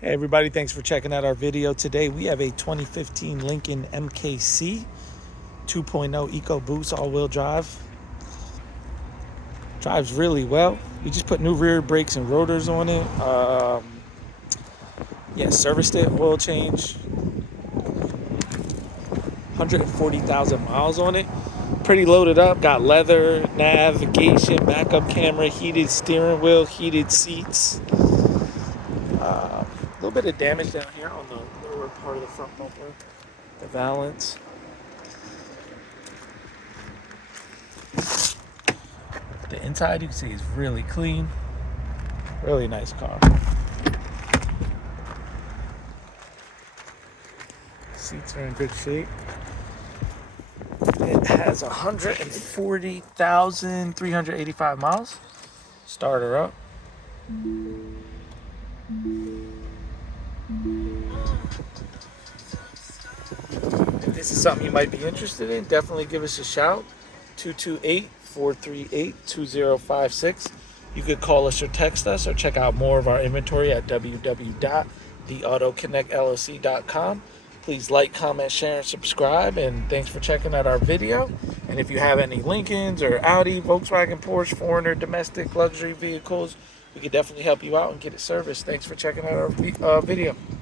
Hey everybody, thanks for checking out our video today. We have a 2015 Lincoln MKC 2.0 EcoBoost all-wheel drive. Drives really well. We just put new rear brakes and rotors on it. Serviced it, oil change. 140,000 miles on it. Pretty loaded up. Got leather, navigation, backup camera, heated steering wheel, heated seats. A little bit of damage down here on the lower part of the front bumper, the valance. The inside, you can see, is really clean. Really nice car. Seats are in good shape. It has 140,385 miles. Start her up. If this is something you might be interested in, definitely give us a shout. 228-438-2056. You could call us or text us or check out more of our inventory at www.theautoconnectllc.com. Please like, comment, share, and subscribe. And thanks for checking out our video. And if you have any Lincolns or Audi, Volkswagen, Porsche, foreigner, domestic, luxury vehicles, we could definitely help you out and get it serviced. Thanks for checking out our video.